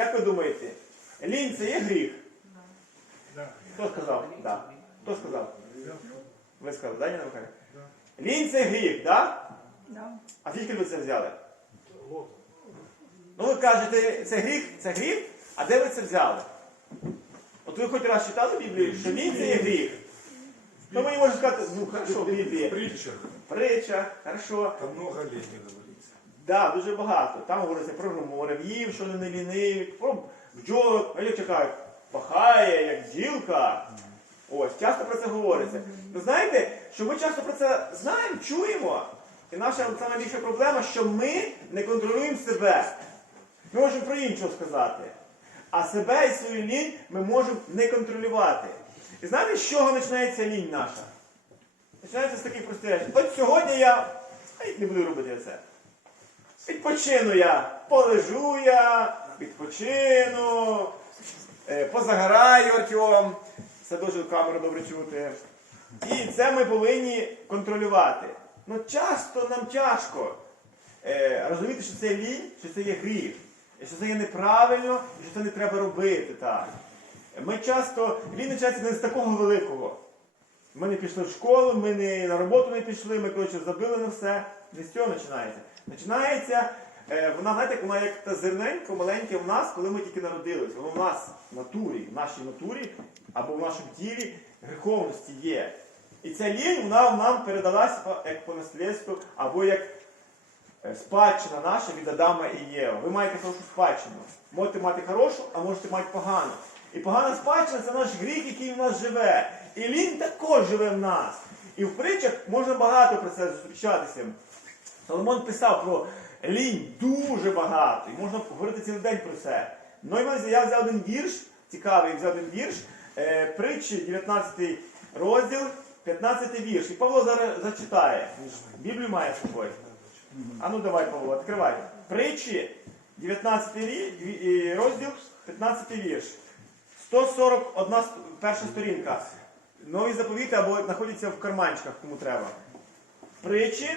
Як ви думаєте, лінь це є гріх? Хто сказав? Да. Хто сказав? Ви сказали, да, Ніна Михайлівна? Лінь це гріх, так? Да. А звідки ви це взяли? Ну ви кажете, це гріх, це гріх, а де ви це взяли? От ви хоч раз читали Біблію, що лінь це є гріх. То мені може сказати, ну хорошо, в В Біблії. притчах Притча, хорошо. там много лени Да, дуже багато. Там говориться про мурав'їв, що вони не ліниві, про бджолок, а як чекають, пахає, як бджілка. Ось, часто про це говориться. Ви знаєте, що ми часто про це знаємо, чуємо. І наша найбільша проблема, що ми не контролюємо себе. Ми можемо про іншого сказати. А себе і свою лінь ми можемо не контролювати. І знаєте, з чого починається лінь наша? Починається з таких простих речей. От сьогодні я не буду робити це. Відпочину я, полежу я, відпочину, е, позагораю Артем. Це дуже камеру добре чути. І це ми повинні контролювати. Ну часто нам тяжко е, розуміти, що це лінь, що це є гріх, що це є неправильно, і що це не треба робити так. Ми часто, лінь починається не з такого великого. Ми не пішли в школу, ми не на роботу не пішли, ми коротше забили на все. З цього починається. Починається, е, вона, знаєте, вона як та зерненько маленьке в нас, коли ми тільки народились. Воно в нас в натурі, в нашій натурі або в нашому тілі греховності є. І ця лінь вона нам передалася як по наслідству, або як е, спадщина наша від Адама і Єва. Ви маєте хорошу спадщину. Можете мати хорошу, а можете мати погану. І погана спадщина це наш гріх, який в нас живе. І лінь також живе в нас. І в притчах можна багато про це зустрічатися. Соломон писав про лінь дуже багато. І можна говорити цілий день про це. Ну і я взяв один вірш, цікавий, взяв один вірш, е, притчі, 19 розділ, 15 вірш. І Павло зараз зачитає. Біблію має з собою. А ну давай, Павло, відкривай. Притчі, 19 рі- ві- е, розділ, 15 вірш. 141 перша сторінка. Нові заповіти або знаходяться в карманчиках, кому треба. Притчі,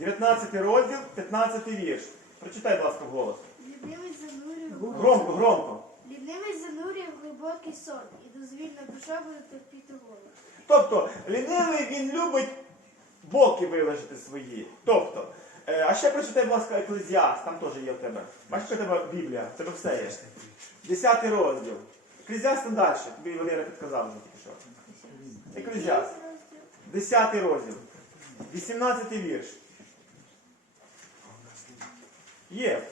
19 розділ, 15 вірш. Прочитай, будь ласка, вголос. Лінивий занурює Громко, громко. Лінивий занурює в глибокий сон, і дозвільна душа буде терпіти голод. Тобто, лінивий він любить боки вилежати свої. Тобто, е, а ще прочитай, будь ласка, Еклезіаст, там теж є в тебе. Бачиш, у тебе Біблія, в тебе все є. Десятий розділ. Еклезіаст там далі. Тобі Валера підказав мені тільки що. Еклезіаст. Десятий розділ. 18 вірш. Є.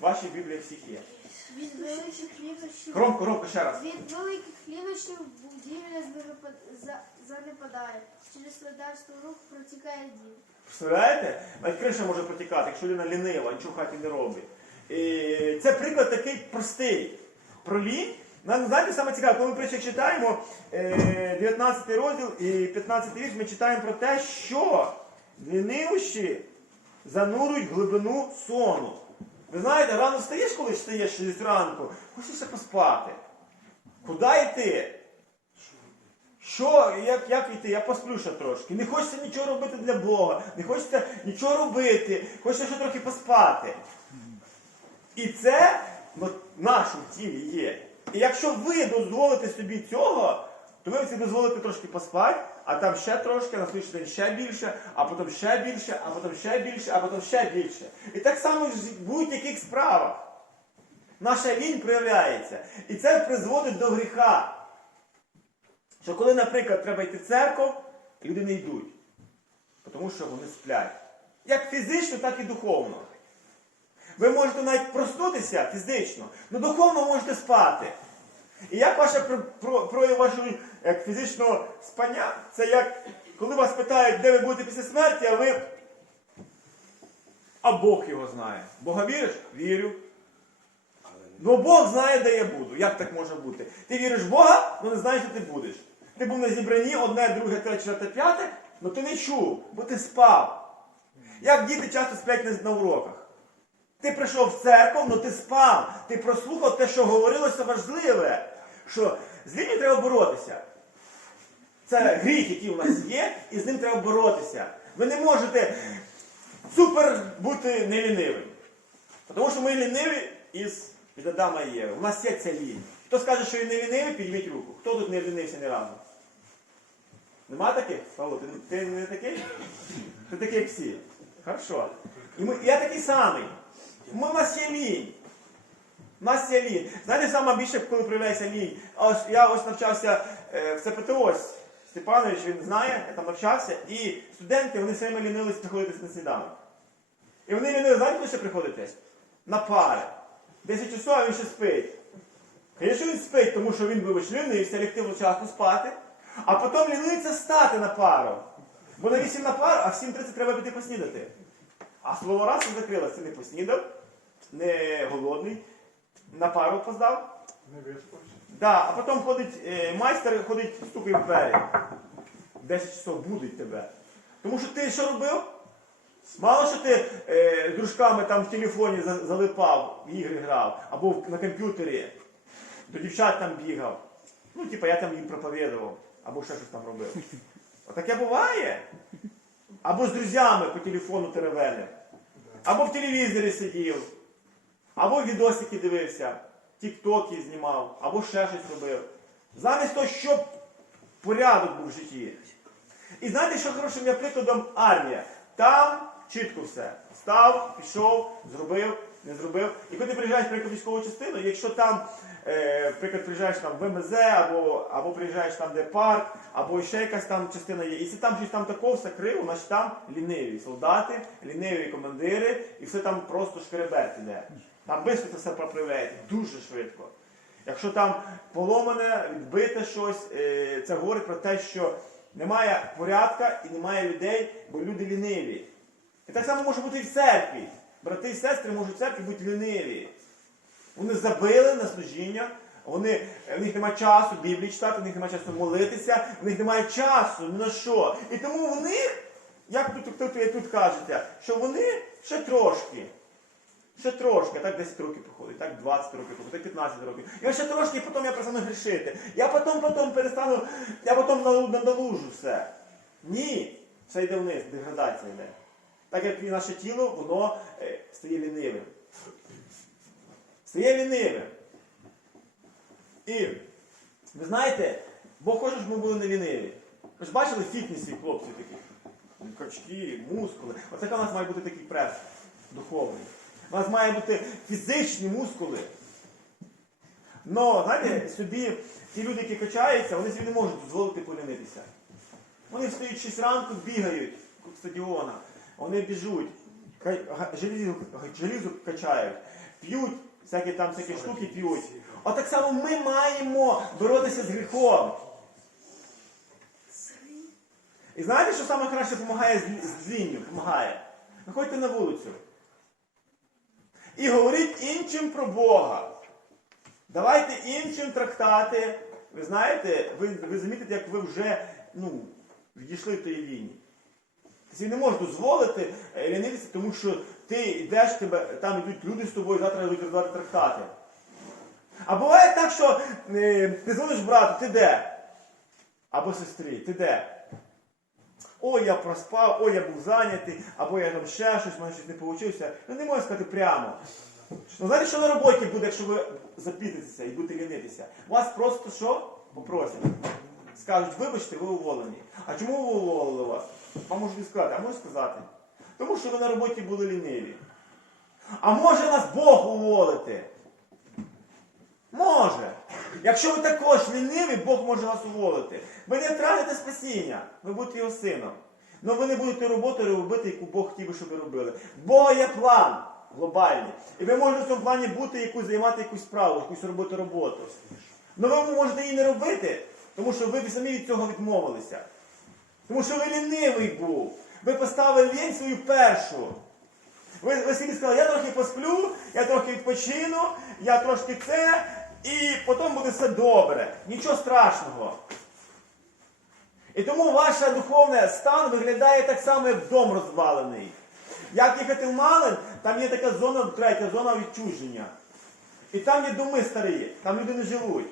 В вашій Біблії всіх є. Від великих лінощів Громко, громко, ще раз. від великих лінощів будівля занепадає. Через ледарство рук протікає дім. Представляєте? Навіть криша може протікати, якщо людина лінива, нічого в хаті не робить. І це приклад такий простий. Про лінь. Нам знаєте, саме цікаве, коли ми притчах читаємо е, 19 розділ і 15 вірш, ми читаємо про те, що лінивощі занурюють глибину сону. Ви знаєте, рано встаєш, коли встаєш з ранку, хочеться поспати. Куди йти? Що, як, як йти? Я посплю ще трошки. Не хочеться нічого робити для Бога, не хочеться нічого робити, хочеться ще трохи поспати. І це в нашому тілі є. І якщо ви дозволите собі цього, то ви всі дозволите трошки поспати, а там ще трошки, на слідчий день ще більше, а потім ще більше, а потім ще більше, а потім ще більше. І так само в будь-яких справах. Наша лінь проявляється. І це призводить до гріха. Що коли, наприклад, треба йти в церкву, люди не йдуть. Тому що вони сплять. Як фізично, так і духовно. Ви можете навіть проснутися фізично, але духовно можете спати. І як ваше про- про- прояв вашого як фізичного спання, це як коли вас питають, де ви будете після смерті, а ви. А Бог його знає. Бога віриш? Вірю. Ну Бог знає, де я буду. Як так може бути? Ти віриш в Бога, але не знаєш, де ти будеш. Ти був на зібранні одне, друге, третє, четверте, п'яте, але ти не чув, бо ти спав. Як діти часто сплять на- уроках. Ти прийшов в церкву, але ти спав. Ти прослухав те, що говорилося важливе. Що з лінію треба боротися. Це гріх, який у нас є, і з ним треба боротися. Ви не можете супер бути не лінивим. Тому що ми ліниві із від Адама і Єви. У нас є ця лінь. Хто скаже, що він не лінивий, підніміть руку. Хто тут не лінився ні разу? Нема таких? Павло, ти, ти не такий? Ти такий, як всі. Хорошо. І ми, я такий самий. Ми, у нас є лінь. Нас є лінь. Знаєте, саме більше, коли проявляється лінь. Ось, я ось навчався е, в ЦПТО, Степанович, він знає, я там навчався, і студенти вони все время лінились приходити на сніданок. І вони лінили, знаєте, коли ще приходити? На пари. 10 часов, а він ще спить. Звісно, він спить, тому що він вибач, лінився, лягти вчасно спати, а потім лінується стати на пару. Бо на 8 на пару, а в 7.30 треба піти поснідати. А слово раз закрилося, не поснідав, не голодний, на пару опоздав. Не виспався. Да, а потім ходить е, майстер, ходить, стукає в двері. 10 часов будуть тебе. Тому що ти що робив? Мало що ти е, дружками там в телефоні за- залипав, в ігри грав, або в- на комп'ютері, до дівчат там бігав. Ну, типа я там їм проповідував, або ще щось там робив. Отаке буває. Або з друзями по телефону теревенив, або в телевізорі сидів, або відосики дивився, тіктоки знімав, або ще щось робив. Замість того, щоб порядок був в житті. І знаєте, що хорошим є прикладом армія? Там чітко все. Став, пішов, зробив, не зробив. І коли ти приїжджаєш в військову частину, якщо там, е, наприклад, приїжджаєш там в МЗ, або, або приїжджаєш там, де парк, або ще якась там частина є. І якщо там щось там такого все криво, значить там ліниві солдати, ліниві командири, і все там просто шкереберт іде. Там швидко це все проявляється, дуже швидко. Якщо там поломане, відбите щось, е, це говорить про те, що немає порядка і немає людей, бо люди ліниві. І так само може бути і в церкві. Брати і сестри можуть в церкві бути ліниві. Вони забили на служіння, вони, в них немає часу Біблії читати, в них немає часу молитися, в них немає часу ні на що. І тому в них, як тут, тут, тут, тут кажете, що вони ще трошки. Ще трошки, так 10 років проходить, так 20 років проходить, так 15 років. Я ще трошки, і потім я перестану грішити. Я потім, потім перестану, я потім надолужу все. Ні, все йде вниз, деградація йде. Так як і наше тіло, воно е, стає лінивим. Стає лінивим. І ви знаєте, Бог хоче, щоб ми були не ліниві. Ви ж бачили фітнесі хлопці такі? Качки, мускули. Оце у нас має бути такий прес духовний. У нас має бути фізичні мускули. Но, знаєте, собі ті люди, які качаються, вони собі не можуть дозволити полінитися. Вони встають 6 ранку, бігають до стадіона, вони біжуть, желізо, желізо качають, п'ють, всякі там всякі штуки п'ють. От так само ми маємо боротися з гріхом. І знаєте, що саме краще допомагає з, з- з? Помагає. Виходьте на вулицю. І говоріть іншим про Бога. Давайте іншим трактати. Ви знаєте, ви, ви замітите, як ви вже ну, відійшли від тієї лінії. Ти не можеш дозволити е, лінитися, тому що ти йдеш, тебе, там йдуть люди з тобою, завтра будуть роздавати трактати. А буває так, що е, ти дзвониш брату, ти де? Або сестрі, ти де? Ой, я проспав, ой, я був зайнятий, або я там ще щось, мене щось не вийшло. Ну не можна сказати прямо. Ну знаєте, що на роботі буде, якщо ви запітитеся і будете лінитися? Вас просто що? Попросять. Скажуть, вибачте, ви уволені. А чому ви уволили вас? Вам можуть не сказати, а можу сказати. Тому що ви на роботі були ліниві. А може нас Бог уволити? Може. Якщо ви також ліниві, Бог може вас уволити. Ви не втратите спасіння, ви будете його сином. Але ви не будете роботу робити, яку Бог хотів би, щоб ви робили. Бо є план глобальний. І ви можете в цьому плані бути якусь, займати якусь справу, якусь робити роботу. Але ви можете її не робити, тому що ви самі від цього відмовилися. Тому що ви лінивий був. Ви поставили лінь свою першу. Ви, ви собі сказали, я трохи посплю, я трохи відпочину, я трошки це, і потім буде все добре. Нічого страшного. І тому ваш духовний стан виглядає так само, як дом розвалений. Як їхати в Малин, там є така зона, третя зона відчуження. І там є доми старі, там люди не живуть.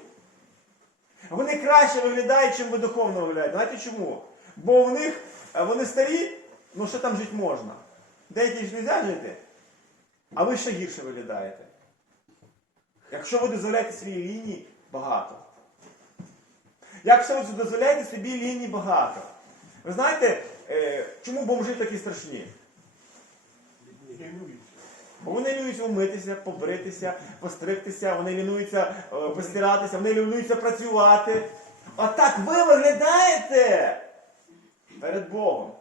Вони краще виглядають, чим ви духовно виглядаєте. Знаєте чому? Бо в них е, вони старі, ну що там жити можна. Деякі ж не можна жити, а ви ще гірше виглядаєте. Якщо ви дозволяєте собі лінії багато. Якщо ви дозволяєте собі лінії багато. Ви знаєте, е, чому бомжи такі страшні? Бо вони лінуються умитися, побритися, постригтися, вони лінуються е, постиратися, вони лінуються працювати. А так ви виглядаєте перед Богом.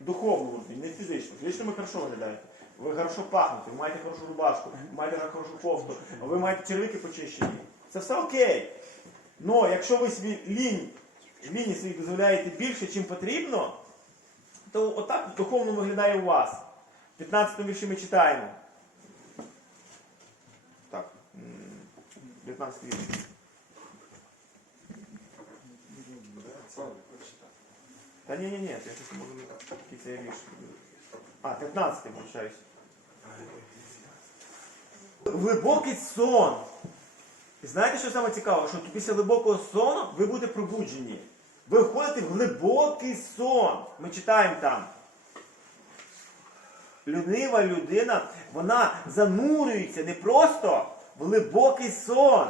Духовно, не фізично. Фізично ви хорошо виглядаєте. Ви хорошо пахнете, ви маєте хорошу рубашку, ви маєте хорошу кофту, ви маєте червики почищені. Це все окей. Но якщо ви собі лінь, лінії собі дозволяєте більше, чим потрібно, то отак духовно виглядає у вас. В 15 вірші ми читаємо. Так. м, 19 вірш. Та ні, ні, ні, я щось можу. Який це вірш. А, 15 вибачаюсь. Глибокий сон. І знаєте, що саме цікаво? Що після глибокого сону ви будете пробуджені. Ви входите в глибокий сон. Ми читаємо там. Лінива людина, вона занурюється не просто в глибокий сон.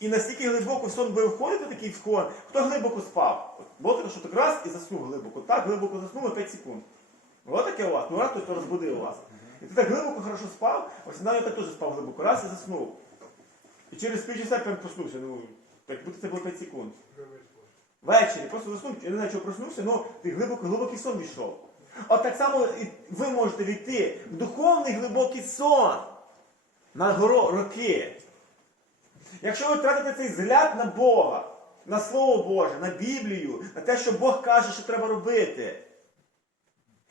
І настільки глибоко в сон ви входите в такий сон, хто глибоко спав? Було таке, що так раз і заснув глибоко. Так глибоко заснув на 5 секунд. Було таке у вас? Ну раз хтось розбудив вас. І ти так глибоко хорошо спав, ось я так теж спав глибоко, раз і заснув. І через півчаса прям проснувся. Ну, як будто це було 5 секунд. Ввечері просто заснув, я не знаю, чого проснувся, але ти глибокий, глибокий сон війшов. От так само і ви можете війти в духовний глибокий сон на горо роки. Якщо ви втратите цей взгляд на Бога, на Слово Боже, на Біблію, на те, що Бог каже, що треба робити.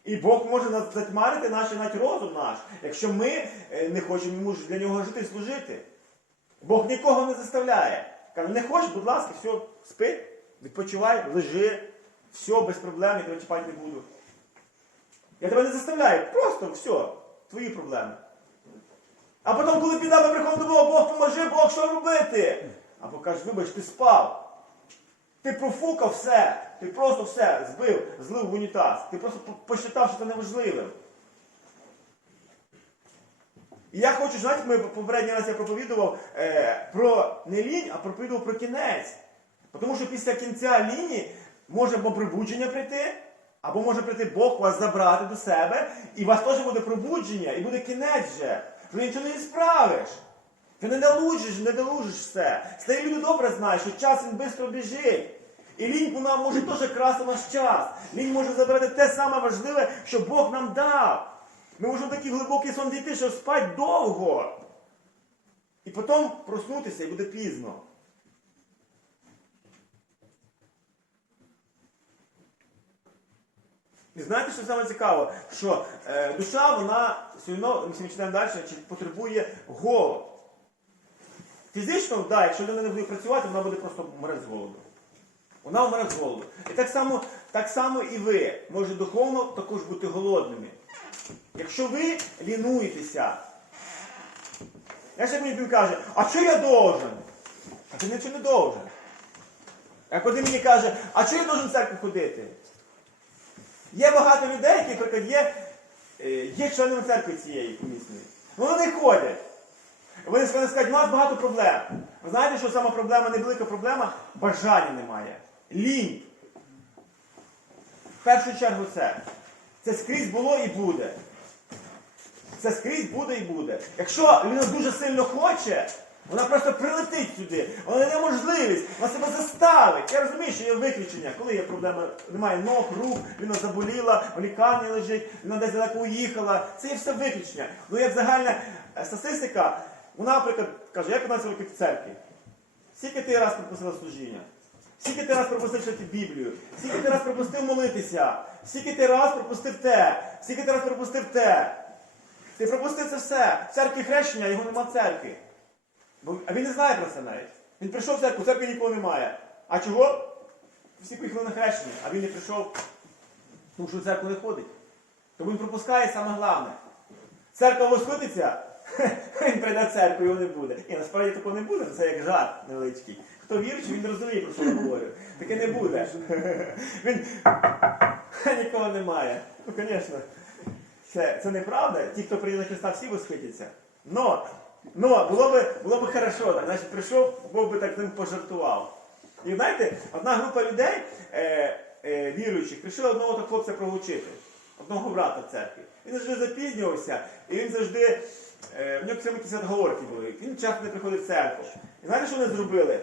І Бог може затьмарити наш навіть розум наш, якщо ми е, не хочемо йому для нього жити і служити. Бог нікого не заставляє. Каже, не хочеш, будь ласка, все, спи, відпочивай, лежи, все, без проблем, я тебе чіпати не буду. Я тебе не заставляю, просто все, твої проблеми. А потім, коли піде, ми приходимо до Бога, Бог поможи, Бог, що робити? А Бог каже, вибач, ти спав. Ти профукав все. Ти просто все збив, злив в унітаз. Ти просто посчитав, що це неважливим. І я хочу, знаєте, ми попередній раз я проповідував е, про не лінь, а проповідував про кінець. Тому що після кінця лінії може або пробудження прийти, або може прийти Бог вас забрати до себе, і у вас теж буде пробудження, і буде кінець вже. Ти нічого не справиш. Ти не долужиш, не долужиш все. Старі люди добре знають, що час він швидко біжить. І лінь вона може теж красти наш час. Лінь може забрати те саме важливе, що Бог нам дав. Ми можемо такий глибокий сон дійти, що спать довго. І потім проснутися і буде пізно. І знаєте, що саме цікаво? Що е, душа, вона все одно, ми читаємо далі, потребує голод. Фізично, так, да, якщо людина не буде працювати, вона буде просто вмре з голоду. Вона вмре з голоду. І так само, так само і ви можете духовно також бути голодними. Якщо ви лінуєтеся, знаєш, як мені він каже, а що я должен? А ти нічого не должен. А коли мені каже, а що я должен в церкву ходити? Є багато людей, які, наприклад, є, е, є членами церкви цієї помісної. Ну вони ходять. Вони скажуть, у нас багато проблем. Ви знаєте, що сама проблема, невелика проблема? Бажання немає. Лінь. В першу чергу це. Це скрізь було і буде. Це скрізь буде і буде. Якщо людина дуже сильно хоче, вона просто прилетить сюди. Вона не можливість, вона себе заставить. Я розумію, що є виключення, коли є проблема, немає ног, рук, людина заболіла, в лікарні лежить, людина десь далеко уїхала. Це є все виключення. Ну як загальна е, статистика, вона, наприклад, каже, я 15 років в церкві. Скільки ти раз пропустила служіння? Скільки ти раз пропустив читати Біблію? Скільки ти раз пропустив молитися? Скільки ти раз пропустив те? Скільки ти раз пропустив те? Ти пропустив це все. В церкві хрещення, його нема в церкві. Бо- А він не знає про це навіть. Він прийшов в церкву, в церкві нікого немає. А чого? Всі поїхали на хрещення, а він не прийшов, тому що в церкву не ходить. То він пропускає саме головне. Церква восходиться, він прийде в церкву, його не буде. Ні, насправді такого не буде, це як жарт невеличкий. Хто віруючий, він розуміє, про що я говорю. Таке не буде. Він нікого немає. Ну, звісно, це, це неправда. Ті, хто прийде на Христа, всі восхитяться. Но Ну, було би, було би хорошо, так, значить, прийшов, Бог би так ним пожартував. І знаєте, одна група людей, е, е, віруючих, прийшли одного того хлопця прогучити, одного брата в церкві. Він завжди запізнювався, і він завжди, е, в нього якісь отговорки були. Він часто не приходив в церкву. І знаєте, що вони зробили?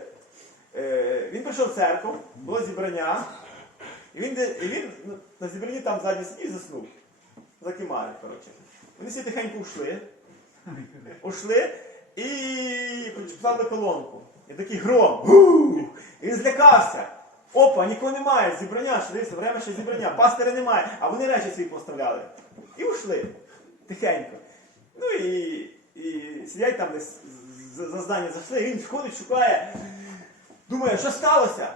Е, він прийшов в церкву, було зібрання, і він, і він на зібранні там ззаді сидів і заснув. Закимарив, коротше. Вони всі тихенько ушли. Ушли і поставили колонку. І такий гром. І він злякався. Опа, нікого немає, зібрання, що дивіться, время ще зібрання, пастиря немає, а вони речі свої поставляли. І ушли. Тихенько. Ну і, і сидять там десь за, здання зайшли, і він ходить, шукає. Думає, що сталося?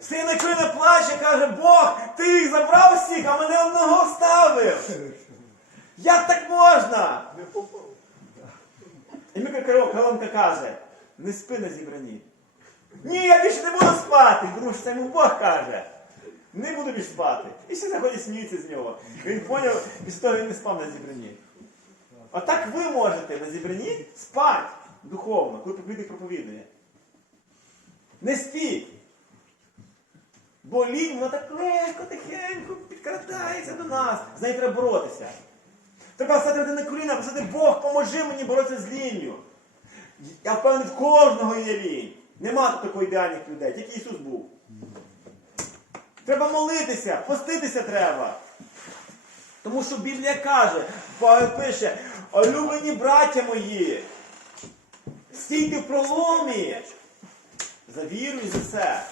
Сина не плаче, каже, Бог, ти їх забрав всіх, а мене одного оставив. Як так можна? І мікроколонка каже, не спи на зібранні. Ні, я більше не буду спати, тому що це йому Бог каже. Не буду більше спати. І всі заходять сміються з нього. Він поняв, після того він не спав на зібранні. Отак ви можете на зібранні спати духовно, коли проповідник проповідує. Не спіть. Бо лінь, вона так легко, тихенько підкрадається до нас. З нею треба боротися. Треба стати на коліна, писати, Бог, поможи мені боротися з лінню. Я впевнений, в кожного є лінь. Нема такої ідеальних людей, тільки Ісус був. Треба молитися, поститися треба. Тому що Біблія каже, пише, улюблені браття мої, стійте в проломі за віру і за все.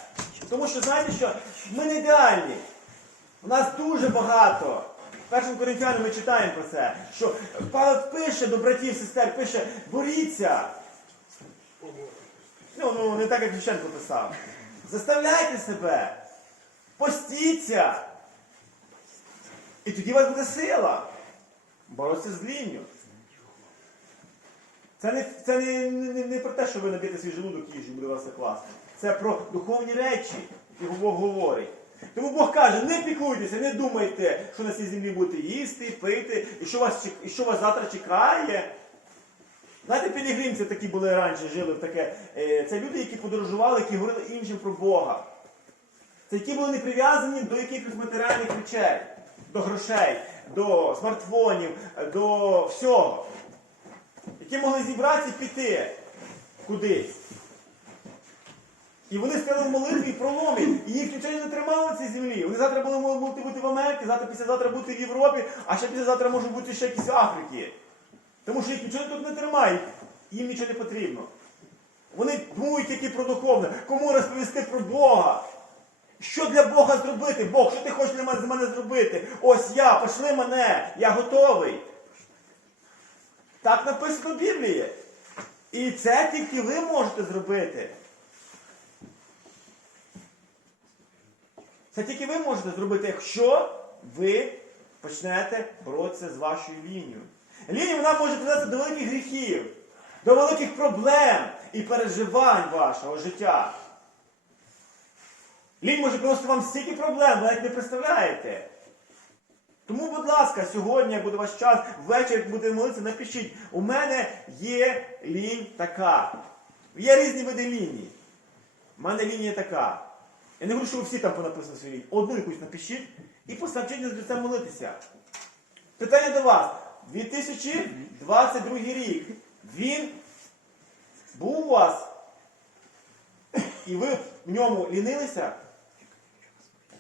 Тому що знаєте що? Ми не ідеальні. У нас дуже багато. Першому Коринфяну ми читаємо про це, що Павел пише до братів, сестер, пише, боріться. Ну, ну, не так, як Віщенко писав. Заставляйте себе. Постіться. І тоді у вас буде сила. Боротися з лінню. Це не, це не, не, не про те, що ви наб'єте свій желудок їжі, буде вас класно. Це про духовні речі, які Бог говорить. Тому Бог каже, не піклуйтеся, не думайте, що на цій землі будете їсти, пити, і що вас, і що вас завтра чекає. Знаєте, пілігримці такі були раніше, жили в таке. е, Це люди, які подорожували, які говорили іншим про Бога. Це які були не прив'язані до якихось матеріальних речей, до грошей, до смартфонів, до всього. Які могли зібратися і піти кудись. І вони стояли молитві і проломі, і їх нічого не тримало на цій землі. Вони завтра були можуть бути в Америці, завтра післязавтра бути в Європі, а ще післязавтра можуть бути ще якісь в Африці. Тому що їх нічого тут не тримає, їм нічого не потрібно. Вони думають тільки про духовне, кому розповісти про Бога. Що для Бога зробити? Бог, що ти хочеш для мене, з мене зробити? Ось я, пошли мене, я готовий. Так написано в Біблії. І це тільки ви можете зробити. Це тільки ви можете зробити, якщо ви почнете боротися з вашою лінією. Лінія вона може привести до великих гріхів, до великих проблем і переживань вашого життя. Лінь може приносити вам стільки проблем, ви навіть не представляєте. Тому, будь ласка, сьогодні, буде ваш час, ввечері, як будете молитися, напишіть, у мене є лінь така. Є різні види лінії. У мене лінія така. Я не говорю, що ви всі там понаписали свою лінію. Одну якусь напишіть і поставчіть за це молитися. Питання до вас. 2022 рік. Він був у вас, і ви в ньому лінилися.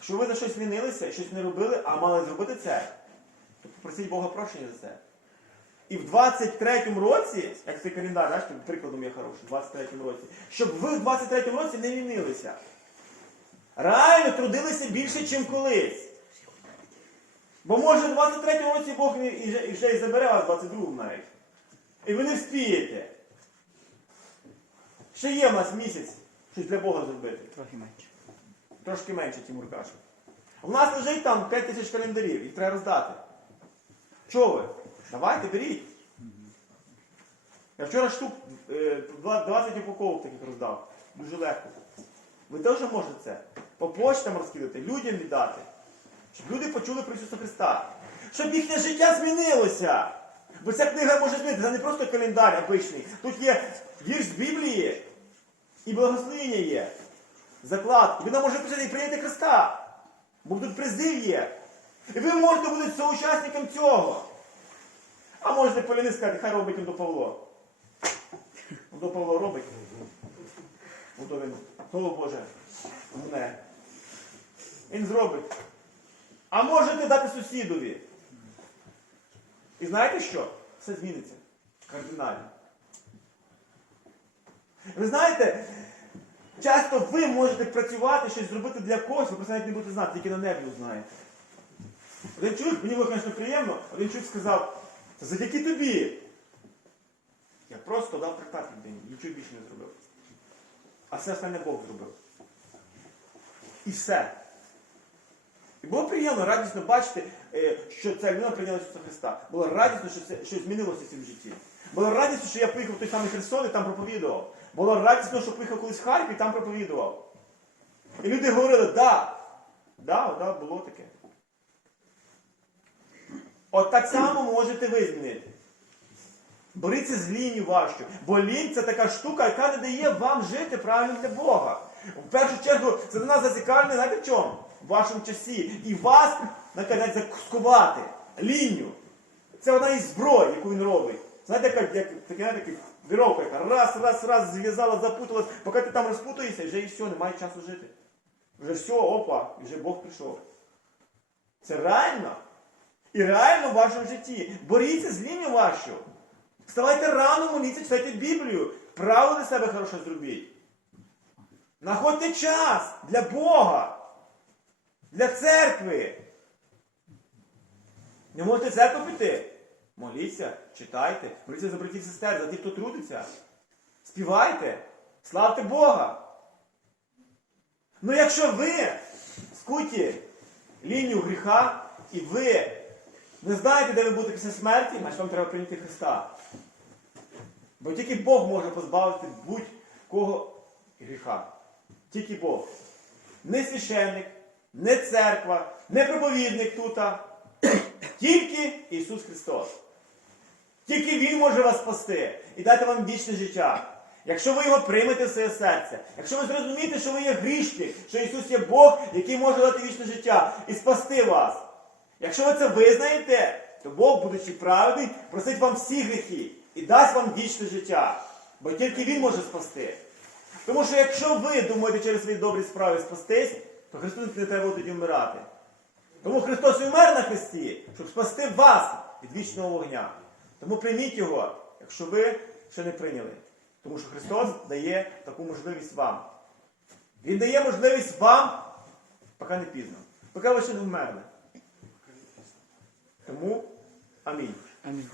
Якщо ви за щось лінилися і щось не робили, а мали зробити це, то попросіть Бога прощення за це. І в 23-му році, як цей календар, знаєш, прикладом є хороший, в 23-му році, щоб ви в 23-му році не лінилися. Реально трудилися більше, ніж колись. Бо може в 23-му році Бог і вже і забере вас в 22-му навіть. І ви не вспієте. Ще є в нас місяць щось для Бога зробити. Трохи менше. Трошки менше, Тимур каже. У нас лежить там 5 тисяч календарів, їх треба роздати. Чого ви? Давайте, беріть. Я вчора штук е, 20 упаковок таких роздав. Дуже легко. Ви теж можете це. По почтам розкидати, людям віддати. Щоб люди почули про Ісуса Христа. Щоб їхнє життя змінилося. Бо ця книга може змінити, це не просто календар обичний. Тут є вірш з Біблії і благословення є. Заклад. І вона може писати і прийняти Христа. Бо тут призив є. І ви можете бути соучасником цього. А можете Поліни сказати, хай робить до Павло. До Павло робить. Ну, то він, слово Боже, мене. Він зробить. А можете дати сусідові. І знаєте що? Все зміниться. Кардинально. Ви знаєте, часто ви можете працювати, щось зробити для когось, ви просто навіть не будете знати, тільки на небі узнаєте. Один чоловік, мені було, звісно, приємно, один чоловік сказав, це завдяки тобі. Я просто дав трактат людині, нічого більше не зробив. А все остальне Бог зробив. І все. І було приємно, радісно бачити, е, що ця людина прийняла Ісуса Христа. Було радісно, що це що змінилося в цьому житті. Було радісно, що я поїхав в той самий Херсон і там проповідував. Було радісно, що поїхав колись в Харків і там проповідував. І люди говорили, да, да, да, було таке. От так само можете ви змінити. Боріться з лінню важче. Бо лінь це така штука, яка не дає вам жити правильно для Бога. В першу чергу, це на нас зацікавлено, знаєте в чому? В вашому часі. І вас наконець скувати лінню. Це одна із зброй, яку він робить. Знаєте, як, як таке, як віровка, яка раз, раз, раз зв'язала, запуталась, поки ти там розпутаєшся, вже і все, немає часу жити. Вже все, опа, вже Бог прийшов. Це реально. І реально в вашому житті. Боріться з лінню вашу. Вставайте рано, моліться, читайте Біблію. Право для себе хороше зробіть. Находьте час для Бога, для церкви. Не можете церкву піти? Моліться, читайте, моліться за братів сестер, за тих, хто трудиться. Співайте, славте Бога. Ну якщо ви скуті лінію гріха і ви не знаєте, де ви будете після смерті, значить вам треба прийняти Христа. Бо тільки Бог може позбавити будь-кого гріха. Тільки Бог. Не священник, не церква, не проповідник тут. Тільки Ісус Христос. Тільки Він може вас спасти і дати вам вічне життя. Якщо ви його приймете в своє серце, якщо ви зрозумієте, що ви є грішник, що Ісус є Бог, який може дати вічне життя і спасти вас. Якщо ви це визнаєте, то Бог, будучи праведний, просить вам всі гріхи і дасть вам вічне життя. Бо тільки Він може спасти. Тому що якщо ви думаєте через свої добрі справи спастись, то Христу не треба тоді вмирати. Тому Христос і вмер на Христі, щоб спасти вас від вічного вогня. Тому прийміть його, якщо ви ще не прийняли. Тому що Христос дає таку можливість вам. Він дає можливість вам, поки не пізно, поки ви ще не вмерли. Тому амінь. Амінь.